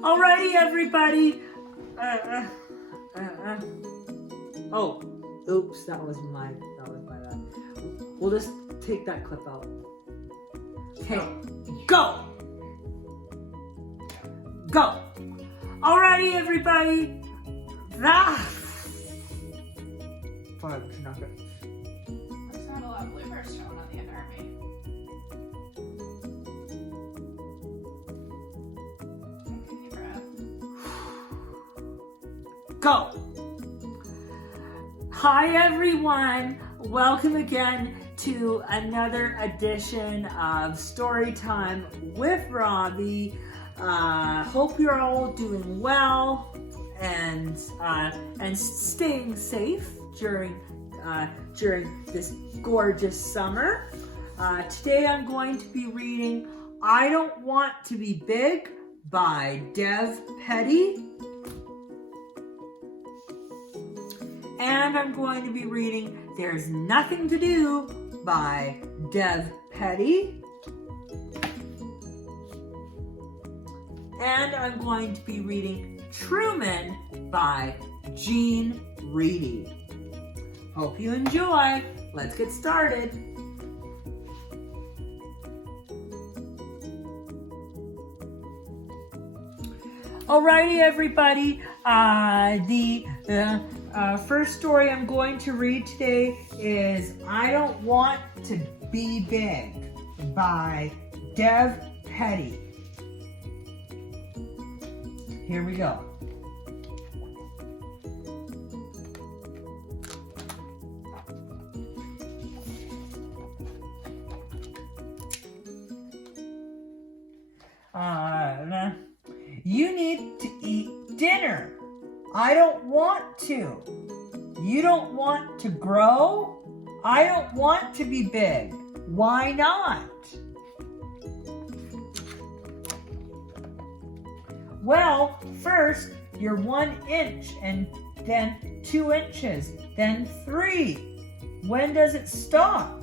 Alrighty, everybody. Oh, oops, that was my bad. We'll just take that clip out. Okay, go. Go. Alrighty, everybody. Fine, it's not good. There's not a lot of bloopers shown on the end, aren't we? Take a deep breath. Go. Hi, everyone. Welcome again to another edition of Storytime with Robbie. Hope you're all doing well and staying safe during this gorgeous summer. Today I'm going to be reading I Don't Want to Be Big by Dev Petty. And I'm going to be reading There's Nothing to Do by Dev Petty. And I'm going to be reading Truman by Jean Reedy. Hope you enjoy. Let's get started. Alrighty, everybody. The first story I'm going to read today is I Don't Want to Be Big by Dev Petty. Here we go. You need to eat dinner. I don't want to. You don't want to grow? I don't want to be big. Why not? Well, first you're 1 inch and then 2 inches, then 3. When does it stop?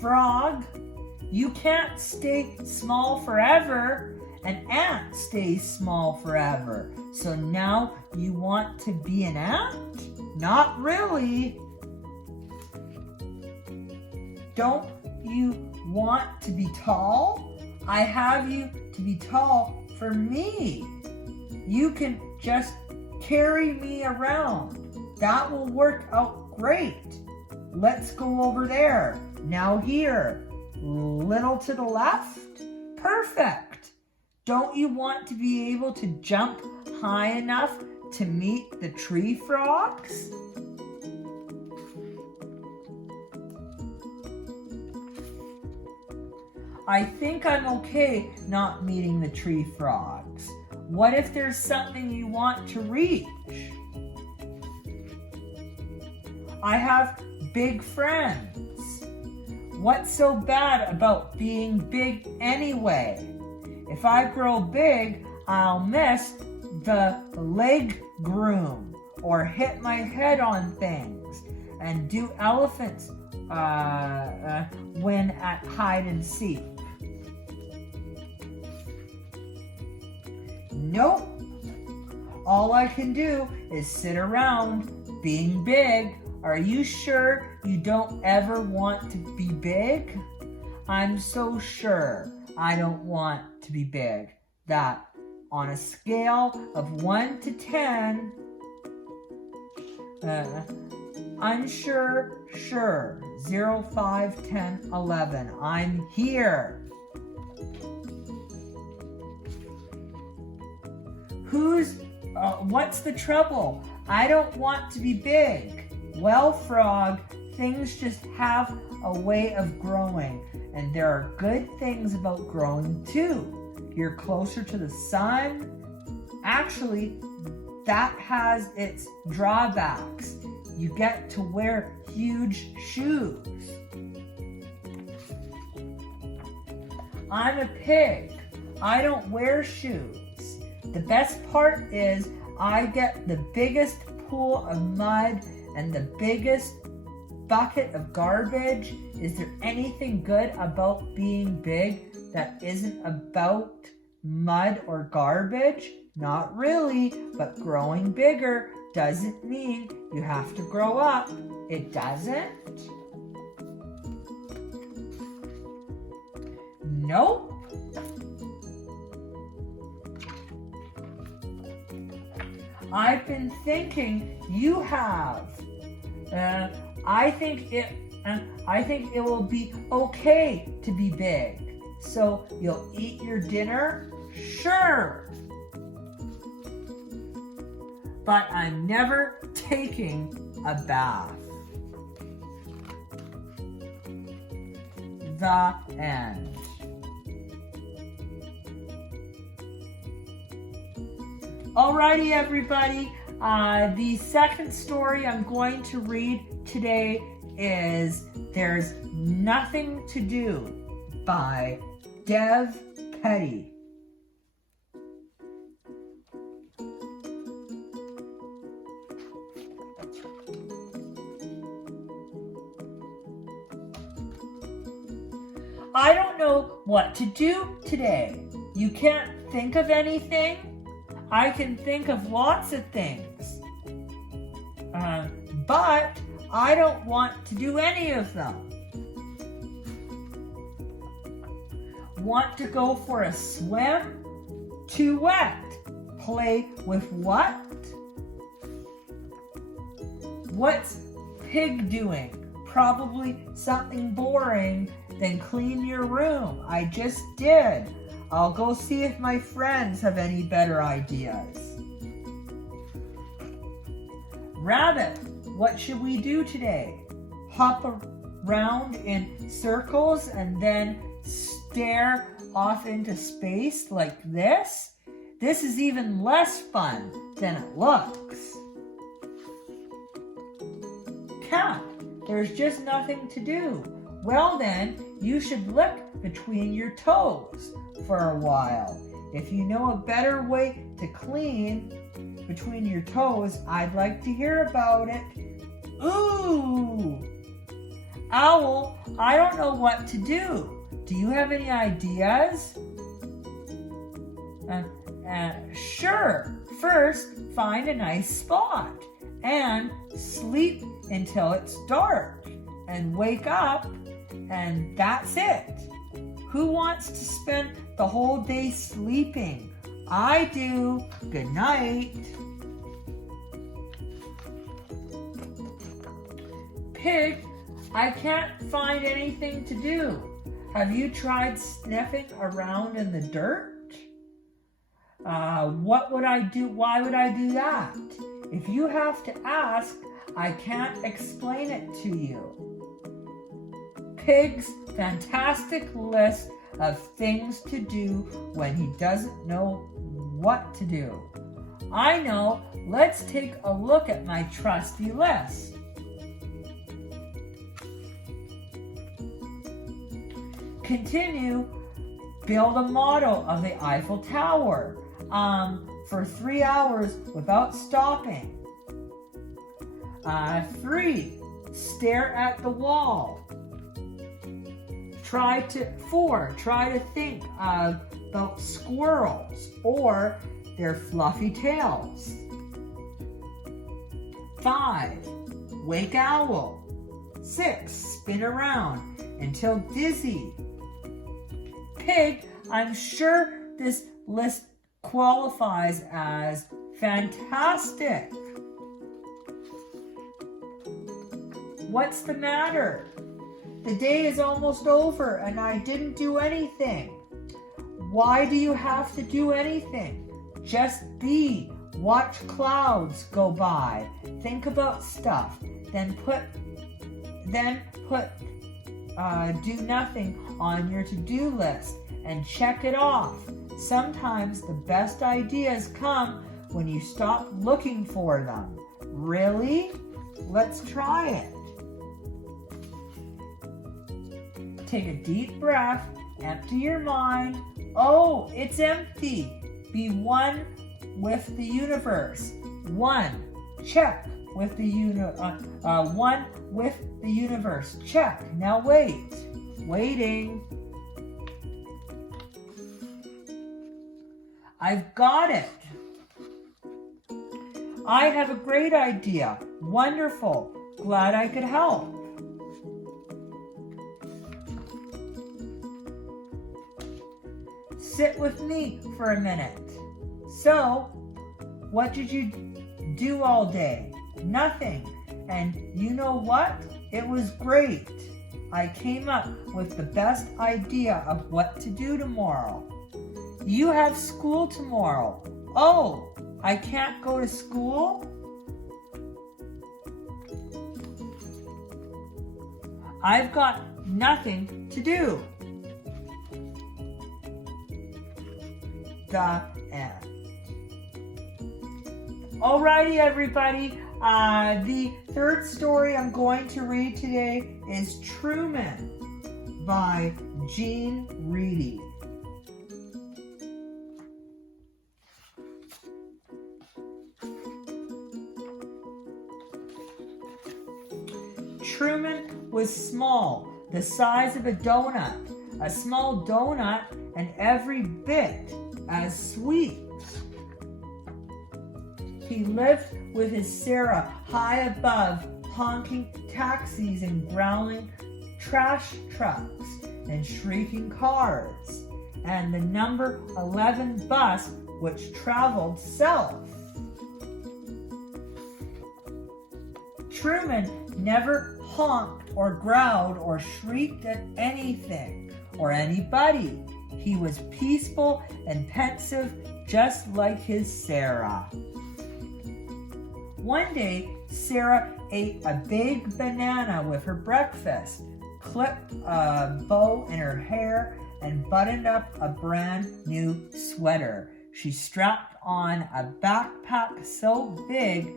Frog, you can't stay small forever. An ant stays small forever. So now you want to be an ant? Not really. Don't you want to be tall? I have you to be tall for me. You can just carry me around. That will work out great. Let's go over there. Now here. Little to the left. Perfect. Don't you want to be able to jump high enough to meet the tree frogs? I think I'm okay not meeting the tree frogs. What if there's something you want to reach? I have big friends. What's so bad about being big anyway? If I grow big, I'll miss the leg groom or hit my head on things and do elephants when at hide and seek. Nope. All I can do is sit around being big. Are you sure you don't ever want to be big? I'm so sure I don't want to be big. That on a scale of 1 to 10, I'm sure, 0, 5, 10, 11. I'm here. What's the trouble? I don't want to be big. Well, Frog, things just have a way of growing, and there are good things about growing too. You're closer to the sun. Actually, that has its drawbacks. You get to wear huge shoes. I'm a pig. I don't wear shoes. The best part is I get the biggest pool of mud and the biggest bucket of garbage. Is there anything good about being big that isn't about mud or garbage? Not really, but growing bigger doesn't mean you have to grow up. It doesn't? Nope. I've been thinking you have. I think it will be okay to be big. So you'll eat your dinner? Sure. But I'm never taking a bath. The end. Alrighty, everybody. The second story I'm going to read today is There's Nothing to Do by Dev Petty. I don't know what to do today. You can't think of anything? I can think of lots of things. But I don't want to do any of them. Want to go for a swim? Too wet. Play with what? What's Pig doing? Probably something boring. Then clean your room. I just did. I'll go see if my friends have any better ideas. Rabbit, what should we do today? Hop around in circles and then stare off into space like this? This is even less fun than it looks. Cat, there's just nothing to do. Well then, you should look between your toes for a while. If you know a better way to clean between your toes, I'd like to hear about it. Ooh! Owl, I don't know what to do. Do you have any ideas? Sure. First, find a nice spot and sleep until it's dark and wake up, and that's it. Who wants to spend the whole day sleeping? I do. Good night. Pig, I can't find anything to do. Have you tried sniffing around in the dirt? What would I do? Why would I do that? If you have to ask, I can't explain it to you. Pig's fantastic list of things to do when he doesn't know what to do. I know. Let's take a look at my trusty list. Continue. Build a model of the Eiffel Tower for 3 hours without stopping. 3. Stare at the wall. Try to think about squirrels or their fluffy tails. 5. Wake owl. 6. Spin around until dizzy. Pig, I'm sure this list qualifies as fantastic. What's the matter? The day is almost over and I didn't do anything. Why do you have to do anything? Just be. Watch clouds go by. Think about stuff. Then put do nothing on your to-do list and check it off. Sometimes the best ideas come when you stop looking for them. Really? Let's try it. Take a deep breath, empty your mind. Oh, it's empty. Be one with the universe. One. Check with the one with the universe. Check. Now wait. Waiting. I've got it. I have a great idea. Wonderful. Glad I could help. Sit with me for a minute. So, what did you do all day? Nothing. And you know what? It was great. I came up with the best idea of what to do tomorrow. You have school tomorrow. Oh, I can't go to school? I've got nothing to do. The end. Alrighty, everybody. The third story I'm going to read today is Truman by Jean Reedy. Truman was small, the size of a donut, a small donut and every bit as sweet. He lived with his Sarah high above, honking taxis and growling trash trucks and shrieking cars, and the number 11 bus which traveled south. Truman never honked or growled or shrieked at anything or anybody. He was peaceful and pensive, just like his Sarah. One day, Sarah ate a big banana with her breakfast, clipped a bow in her hair, and buttoned up a brand new sweater. She strapped on a backpack so big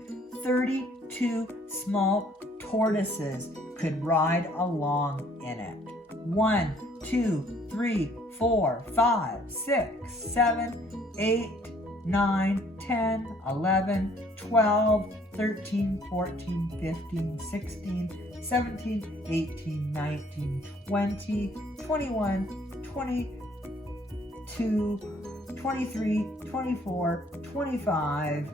32 small tortoises could ride along in it. 1, 2, 3, 4, 5, 6, 7, 8, 9, 10, 11, 12, 13, 14, 15, 16, 17, 18, 19, 20, 21, 22, 23, 24, 25,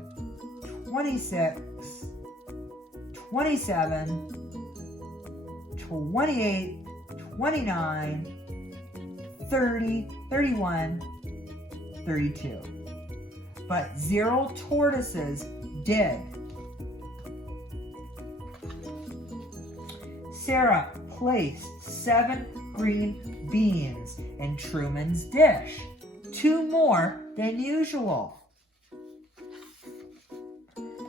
26, 27, 28, 29, 30, 31, 32. But 0 tortoises did. Sarah placed 7 green beans in Truman's dish, 2 more than usual.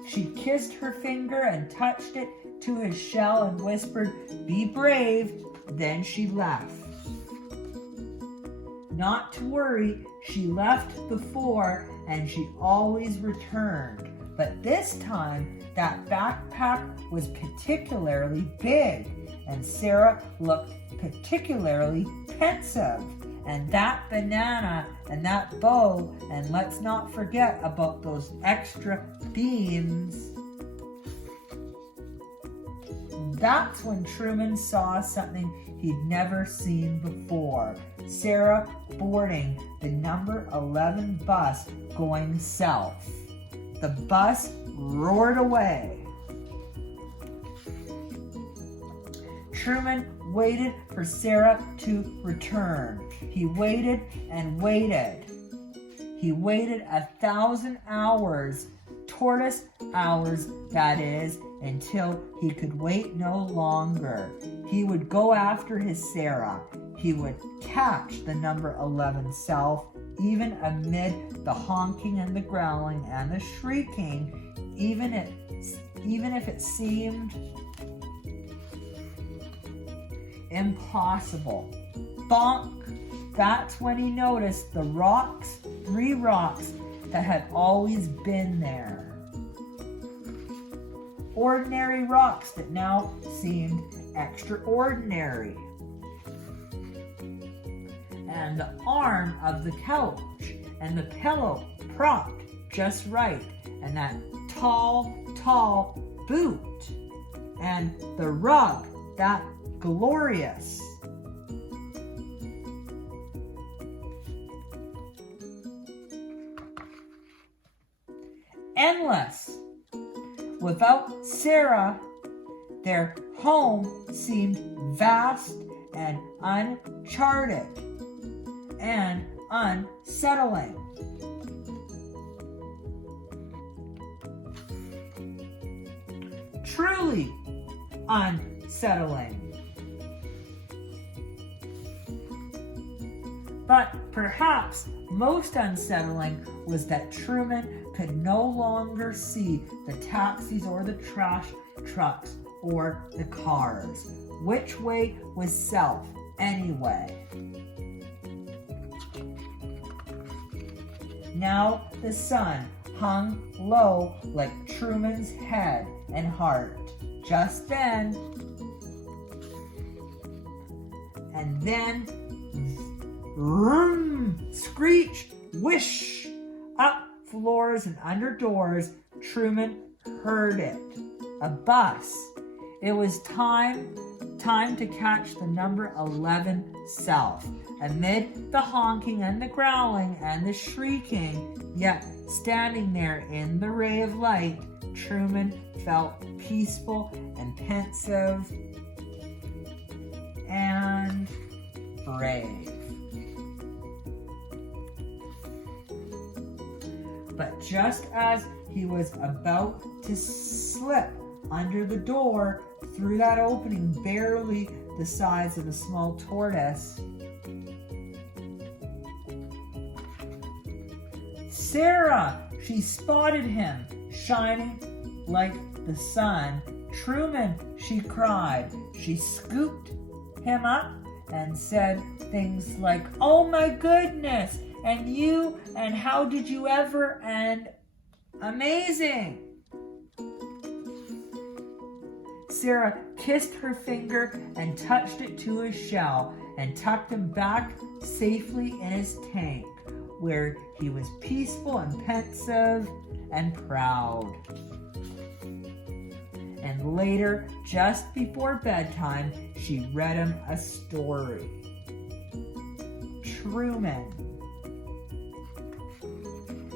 She kissed her finger and touched it to his shell and whispered, "Be brave." Then she left. Not to worry, she left before and she always returned. But this time, that backpack was particularly big and Sarah looked particularly pensive. And that banana and that bow, and let's not forget about those extra beans. That's when Truman saw something he'd never seen before. Sarah boarding the number 11 bus going south. The bus roared away. Truman waited for Sarah to return. He waited and waited. He waited 1,000 hours, tortoise hours that is, until he could wait no longer. He would go after his Sarah. He would catch the number 11 south, even amid the honking and the growling and the shrieking, even if it seemed impossible. Bonk! That's when he noticed the rocks, 3 rocks that had always been there. Ordinary rocks that now seemed extraordinary. And the arm of the couch and the pillow propped just right, and that tall boot, and the rug, that glorious. endless. Without Sarah, their home seemed vast and uncharted and unsettling. Truly unsettling. But perhaps most unsettling was that Truman could no longer see the taxis or the trash trucks or the cars. Which way was south anyway? Now the sun hung low like Truman's head and heart. Just then, and then, vroom, screech, wish, up floors and under doors. Truman heard it. A bus. It was time to catch the number 11 south. Amid the honking and the growling and the shrieking, yet standing there in the ray of light, Truman felt peaceful and pensive and brave. But just as he was about to slip under the door through that opening barely the size of a small tortoise, Sarah, she spotted him, shining like the sun. Truman, she cried. She scooped him up and said things like, "Oh my goodness, and you, and how did you ever, and amazing." Sarah kissed her finger and touched it to his shell and tucked him back safely in his tank, where he was peaceful and pensive and proud. And later, just before bedtime, she read him a story. Truman.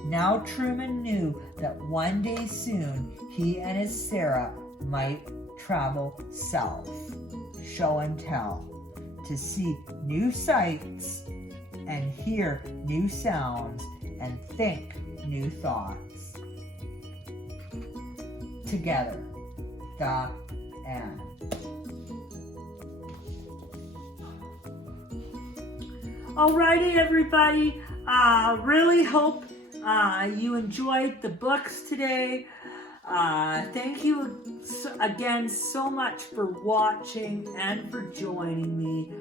Now Truman knew that one day soon he and his Sarah might travel south, show and tell, to see new sights and hear new sounds and think new thoughts. Together, the end. Alrighty, everybody. Really hope you enjoyed the books today. Thank you again so much for watching and for joining me.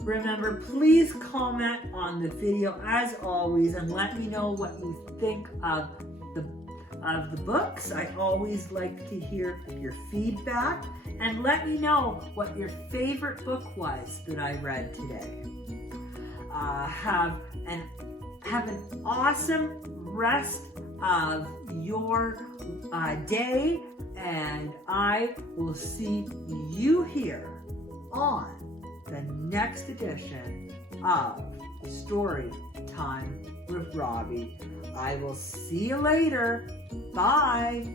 Remember, please comment on the video as always and let me know what you think of the books. I always like to hear your feedback, and let me know what your favorite book was that I read today. Have an awesome rest of your day, and I will see you here on the next edition of Story Time with Robbie. I will see you later. Bye.